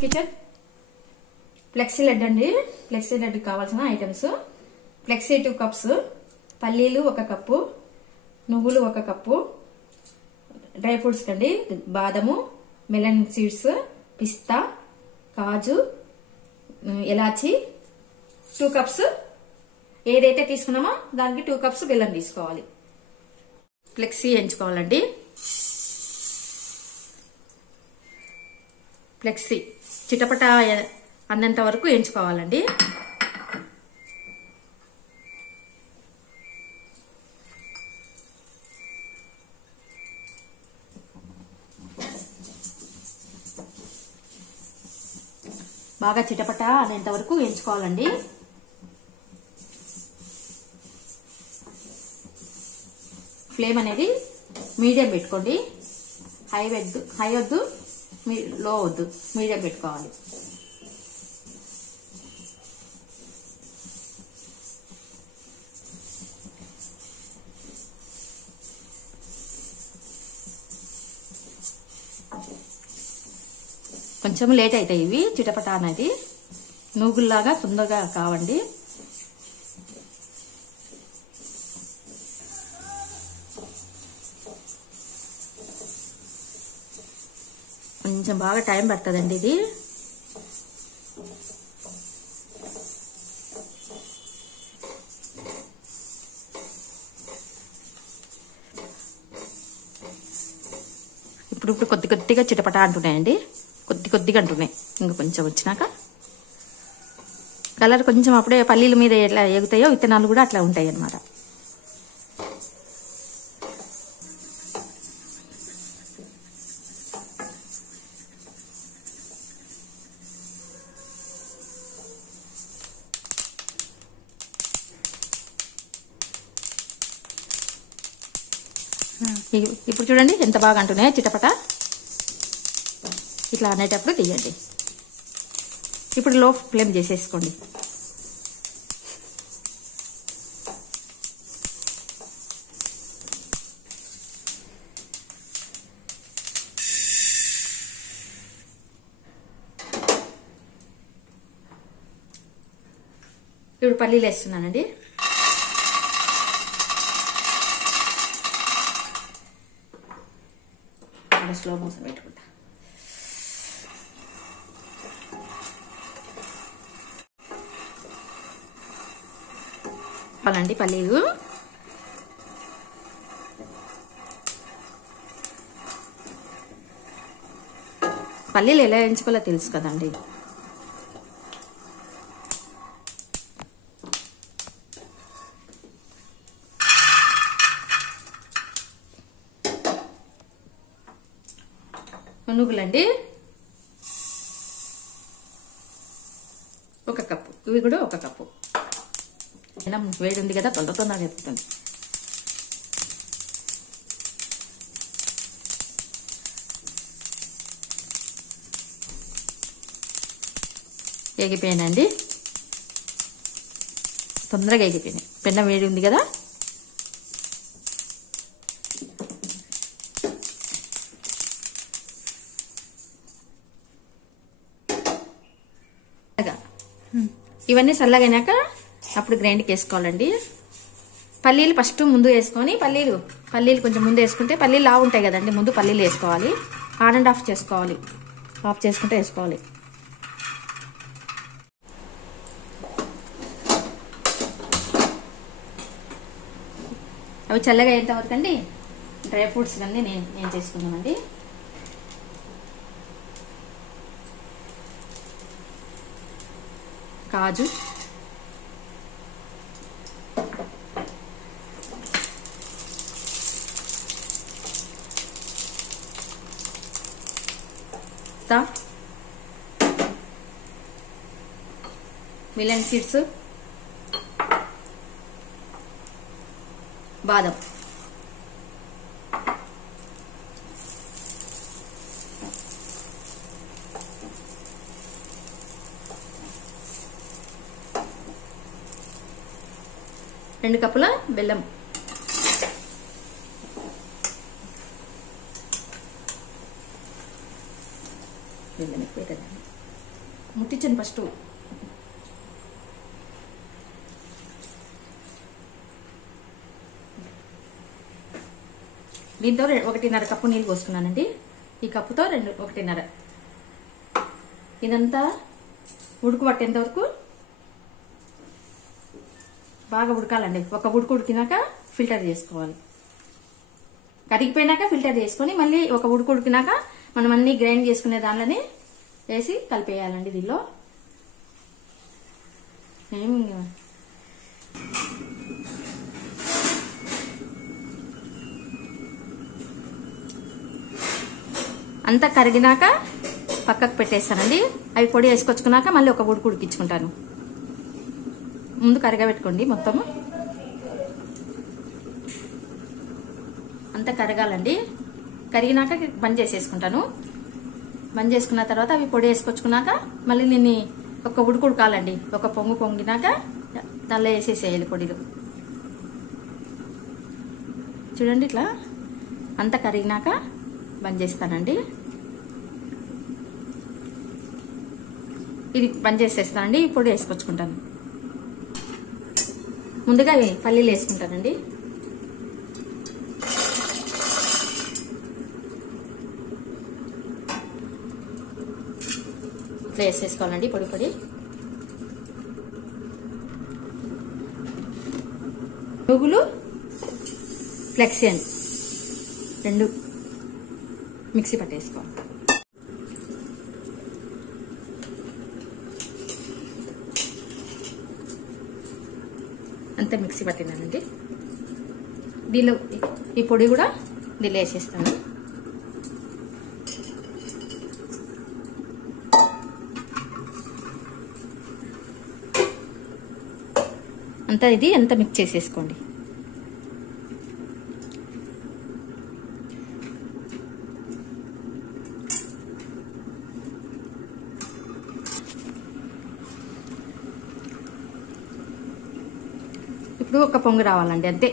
Kitchen flexi lead అండి. Flexi lead కావాల్సిన items: flexi 2 cups, పల్లీలు 1 కప్పు, నువ్వులు 1 కప్పు, డ్రై ఫ్రూట్స్ కండి బాదము, మెలన్ సీడ్స్, పిస్తా, కాజు, ఎలాచి 2 కప్స్. ఏదైతే తీసుకున్నామో దానికి 2 కప్స్ బెల్లం తీసుకోవాలి. ఫ్లెక్సీ ఎంచుకోవాలండి. ఫ్లెక్సీ చిటపట అన్నంత వరకు ఎంచుకోవాలండి. బాగా చిటపట అనేంత వరకు ఎంచుకోవాలండి. ఫ్లేమ్ అనేది మీడియం పెట్టుకోండి. హై వద్దు, లో వద్దు, మీడియం పెట్టుకోవాలి. కొంచెం లేట్ అవుతాయి ఇవి చిటపట అనేది. నూగుల్లాగా తొందరగా కావండి. కొంచెం బాగా టైం పడుతుందండి ఇది. ఇప్పుడు కొద్దిగా చిటపట అంటున్నాయండి. కొద్దిగా అంటున్నాయి. ఇంకా కొంచెం వచ్చినాక కలర్ కొంచెం అప్పుడే పల్లీల మీద ఎట్లా ఎగుతాయో విత్తనాలు కూడా అట్లా ఉంటాయి అన్నమాట. ఇప్పుడు చూడండి ఎంత బాగా అంటున్నాయో చిటపట. ఇట్లా అనేటప్పుడు తీయండి. ఇప్పుడు లో ఫ్లేమ్ చేసేసుకోండి. ఇప్పుడు పల్లీలు వేస్తున్నానండి. స్లో మోషన్ పెట్టుకుంటా. అలాంటి పల్లీలు ఎలా ఎంచుకోవాలో తెలుసు కదండి. నువ్వులండి 1 కప్పు. ఇవి కూడా 1 కప్పు. వేడి ఉంది కదా, తొందరగా చెప్తుంది. ఎగిపోయానండి. తొందరగా ఎగిపోయినాయి. పెన్నం వేడి ఉంది కదా. ఇవన్నీ చల్లగైనాక అప్పుడు గ్రైండ్కి వేసుకోవాలండి. పల్లీలు ఫస్ట్ ముందు వేసుకొని పల్లీలు కొంచెం ముందు వేసుకుంటే పల్లీలు లావు ఉంటాయి కదండి. ముందు పల్లీలు వేసుకోవాలి. ఆన్ అండ్ ఆఫ్ చేసుకోవాలి. ఆఫ్ చేసుకుంటే వేసుకోవాలి. అవి చల్లగా అయ్యేంత వరకు అండి డ్రై ఫ్రూట్స్ అన్నీ నేను చేసుకున్నానండి. కాజు, మిలన్ సీడ్స్, బాదం, రెండు కప్పుల బెల్లం, బెల్లం ఎక్కువ ముట్టించండి ఫస్ట్. దీంతో 1.5 కప్పు నీళ్ళు పోసుకున్నానండి. ఈ కప్పుతో 1.5. ఇదంతా ఉడుకు పట్టేంత వరకు బాగా ఉడకాలండి. ఒక ఉడుకు ఉడికినాక ఫిల్టర్ చేసుకోవాలి. కరిగిపోయినాక ఫిల్టర్ చేసుకొని మళ్ళీ ఒక ఉడుకు ఉడికినాక మనం అన్ని గ్రైండ్ చేసుకునే దానిలోనే వేసి కలిపేయాలండి. దీనిలో అంతా కరిగినాక పక్కకు పెట్టేస్తానండి. అవి పొడి వేసుకొచ్చుకున్నాక మళ్ళీ ఒక ఉడుకు ఉడికించుకుంటాను. ముందు కరగబెట్టుకోండి. మొత్తము అంతా కరగాలండి. కరిగినాక బంద్ చేసేసుకుంటాను. బంద్ చేసుకున్న తర్వాత అవి పొడి వేసుకొచ్చుకున్నాక మళ్ళీ నేను ఒక ఉడుకు ఉడకాలండి. ఒక పొంగినాక దానిలో వేసేసేయాలి పొడిలు. చూడండి ఇట్లా అంతా కరిగినాక బంద్ చేస్తానండి. ఇది బంద్ చేసేస్తానండి. పొడి వేసుకొచ్చుకుంటాను. ముందుగా పల్లీలు వేసుకుంటానండి. ఇట్లా వేసేసుకోవాలండి పొడి పొడి. నువ్వులు ఫ్లెక్సీ 2 మిక్సీ పట్టేసుకోవాలి. అంతా మిక్సీ పట్టినానండి. దీనిలో ఈ పొడి కూడా దీనిలో వేసేస్తాను. అంతా మిక్స్ చేసేసుకోండి. ఇప్పుడు ఒక పొంగు రావాలండి. అంతే,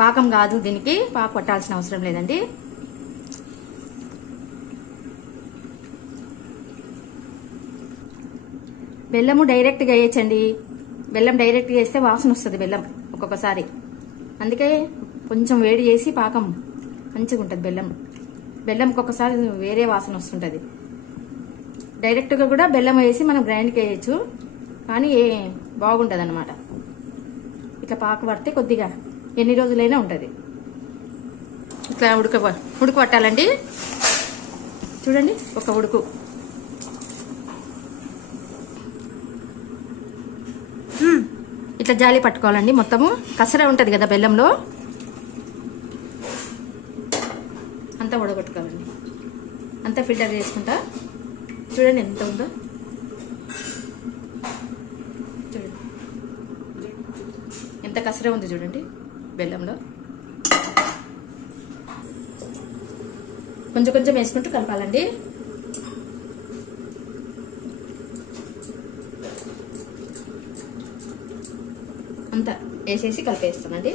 పాకం కాదు. దీనికి పాకు పట్టాల్సిన అవసరం లేదండి. బెల్లము డైరెక్ట్గా వేయచ్చండి. బెల్లం డైరెక్ట్గా వేస్తే వాసన వస్తుంది బెల్లం ఒక్కొక్కసారి. అందుకే కొంచెం వేడి చేసి పాకం మంచిగా ఉంటుంది. బెల్లం ఒక్కొక్కసారి వేరే వాసన వస్తుంటుంది. డైరెక్ట్గా కూడా బెల్లం వేసి మనం గ్రైండ్కి వేయచ్చు, కానీ బాగుంటుంది అన్నమాట. ఇట్లా పాకు పడితే కొద్దిగా ఎన్ని రోజులైనా ఉంటుంది. ఇట్లా ఉడుకు పట్టాలండి. చూడండి, ఒక ఉడుకు. ఇట్లా జాలి పట్టుకోవాలండి. మొత్తము కసర ఉంటుంది కదా బెల్లంలో, అంతా ఉడగొట్టుకోవాలండి. అంతా ఫిల్టర్ చేసుకుంటా. చూడండి ఎంత ఉందో. చూడండి ఎంత కసర ఉంది చూడండి బెల్లంలో. కొంచెం కొంచెం వేసుకుంటూ కలపాలండి. అంతా వేసేసి కలిపేస్తామండి.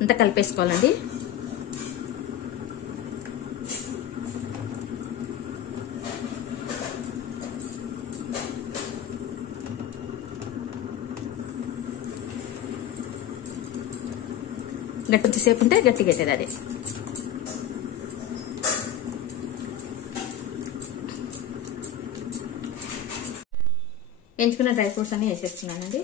అంతా కలిపేసుకోవాలండి. కొంచెంసేపు ఉంటే గట్టిగా అవుతుంది అది. ఎంచుకున్న డ్రై ఫ్రూట్స్ అన్ని వేసేస్తున్నానండి.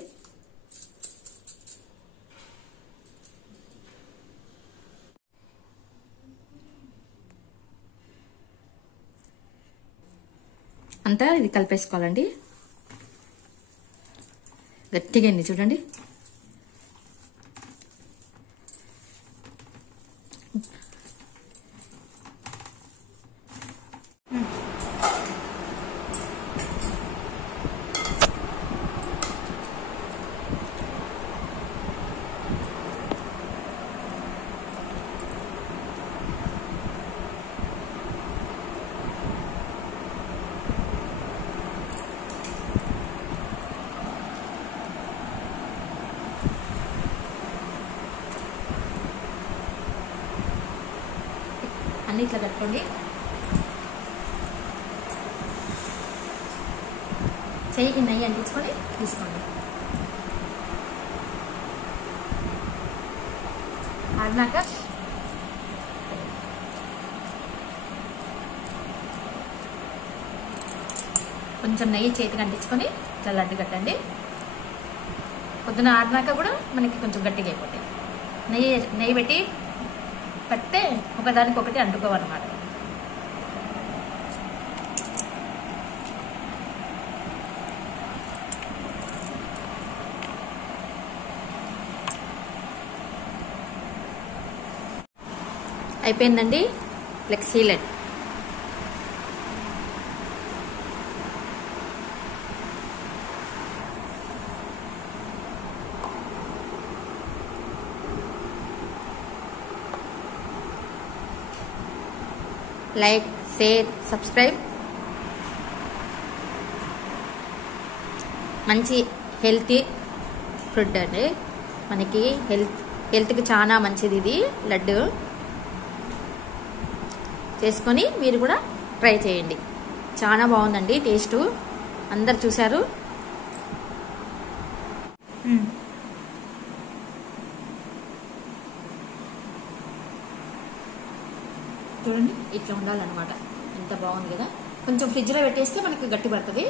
అంతా ఇది కలిపేసుకోవాలండి. గట్టిగా అయింది చూడండి. ఇవన్నీ ఇట్లా కట్టుకోండి. చెయ్యికి నెయ్యి అంటించుకొని తీసుకోండి. ఆడినాక కొంచెం నెయ్యి చేతికి అంటించుకొని ఇట్లా లడ్డు కట్టండి. పొద్దున ఆడినాక కూడా మనకి కొంచెం గట్టిగా అయిపోతాయి. నెయ్యి పెట్టి కట్టితే ఒకదానికొకటి అంటుకోవన్నమాట. అయిపోయిందండి flexi laddu. Like, share, subscribe. మంచి హెల్తీ ఫుడ్ అండి, మనకి హెల్త్కి చాలా మంచిది ఇది లడ్డు. చేసుకొని మీరు కూడా ట్రై చేయండి. చాలా బాగుందండి టేస్ట్. అందరు చూశారు. చూడండి ఇట్లా ఉండాలన్నమాట. ఎంత బాగుంది కదా. కొంచెం ఫ్రిడ్జ్లో పెట్టేస్తే మనకి గట్టి పడుతుంది.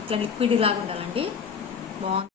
ఇట్లా లిక్విడ్ లాగా ఉండాలండి. బాగుంది.